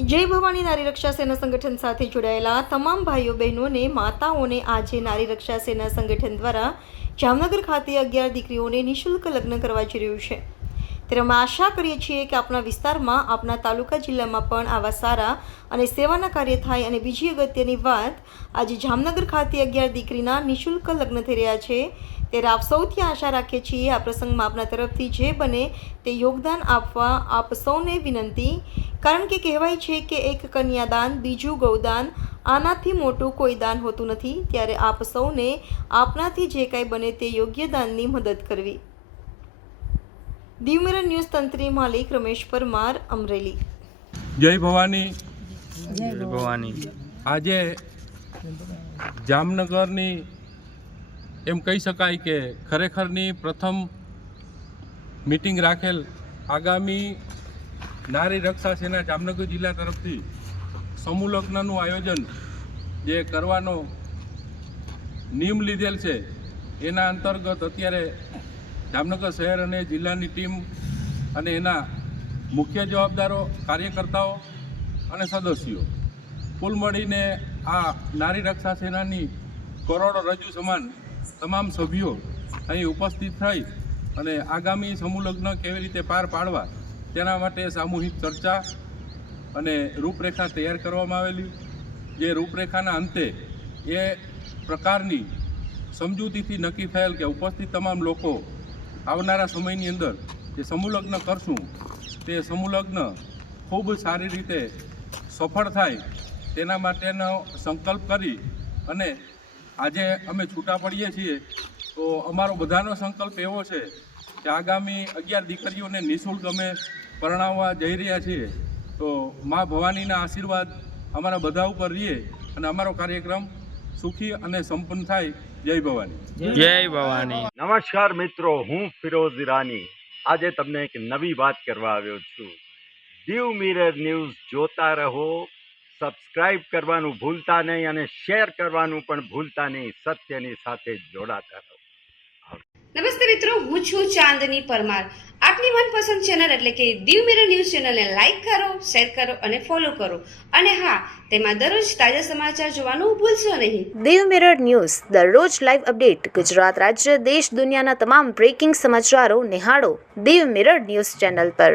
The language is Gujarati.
જય ભવાની નારી રક્ષા સેના સંગઠન સાથે જોડાયેલા તમામ ભાઈઓ બહેનોને માતાઓને આજે નારી રક્ષા સેના સંગઠન દ્વારા જામનગર ખાતે 11 દીકરીઓને નિઃશુલ્ક લગ્ન કરવા જઈ રહ્યું છે। ત્યારે અમે આશા કરીએ છીએ કે આપણા વિસ્તારમાં, આપણા તાલુકા જિલ્લામાં પણ આવા સારા અને સેવાના કાર્ય થાય। અને બીજી અગત્યની વાત, આજે જામનગર ખાતે 11 દીકરીના નિઃશુલ્ક લગ્ન થઈ રહ્યા છે। ત્યારે આપ સૌથી આશા રાખીએ છીએ આ પ્રસંગમાં આપના તરફથી જે બને તે યોગદાન આપવા આપ સૌને વિનંતી। કારણ કે કહેવાય છે કે એક કન્યાદાન બીજું ગૌદાન, આનાથી મોટું કોઈ દાન હોતું નથી। ત્યારે આપ સૌને આપનાથી જે કાંઈ બને તે યોગ્ય દાનની મદદ કરવી। દીવ મિરર ન્યૂઝ તંત્રી માલિક રમેશ પરમાર, અમરેલી। જય ભવાની। જય ભવાની। આજે જામનગરની એમ કહી શકાય કે ખરેખરની પ્રથમ મીટિંગ રાખેલ આગામી નારી રક્ષા સેના જામનગર જિલ્લા તરફથી સમૂહ લગ્નનું આયોજન જે કરવાનો નિયમ લીધેલ છે, એના અંતર્ગત અત્યારે જામનગર શહેર અને જિલ્લાની ટીમ અને એના મુખ્ય જવાબદારો, કાર્યકર્તાઓ અને સદસ્યો કુલ મળીને આ નારી રક્ષા સેનાની કરોડરજ્જુ સમાન તમામ સભ્યો અહીં ઉપસ્થિત થઈ અને આગામી સમૂહ લગ્ન કેવી રીતે પાર પાડવા તેના માટે સામૂહિક ચર્ચા અને રૂપરેખા તૈયાર કરવામાં આવેલી। જે રૂપરેખાના અંતે એ પ્રકારની સમજૂતીથી નક્કી થયેલ કે ઉપસ્થિત તમામ લોકો આવનારા સમયની અંદર જે સમૂહ લગ્ન કરશું તે સમૂહ લગ્ન ખૂબ સારી રીતે સફળ થાય તેના માટેનો સંકલ્પ કરી અને આજે અમે છૂટા પડીએ છીએ। તો અમારો બધાનો સંકલ્પ એવો છે કે આગામી 11 દીકરીઓને નિઃશુલ્ક અમે પરણાવવા જઈ રહ્યા છીએ। તો મા ભવાનીના આશીર્વાદ અમારા બધા ઉપર રહીએ અને અમારો કાર્યક્રમ સુખી અને સંપન્ન થાય। જય ભવાની। જય ભવાની। નમસ્કાર મિત્રો, હું ફિરોઝ ઈરાની આજે તમને એક નવી વાત કરવા આવ્યો છું। દીવ મિરર ન્યૂઝ જોતા રહો, સબસ્ક્રાઇબ કરવાનું ભૂલતા નહીં અને શેર કરવાનું પણ ભૂલતા નહીં। સત્યની સાથે જોડાતા રહો। નમસ્તે મિત્રો, હું છું ચાંદની પરમાર। આપની મનપસંદ ચેનલ એટલે કે દીવ મિરર ન્યૂઝ ચેનલને લાઈક કરો, શેર કરો અને ફોલો કરો। અને હા, તેમાં દરરોજ તાજા સમાચાર જોવાનું ભૂલશો નહીં। દીવ મિરર ન્યૂઝ દરરોજ લાઈવ અપડેટ, ગુજરાત રાજ્ય, દેશ, દુનિયાના તમામ બ્રેકિંગ સમાચારો નિહાળો દીવ મિરર ન્યૂઝ ચેનલ પર।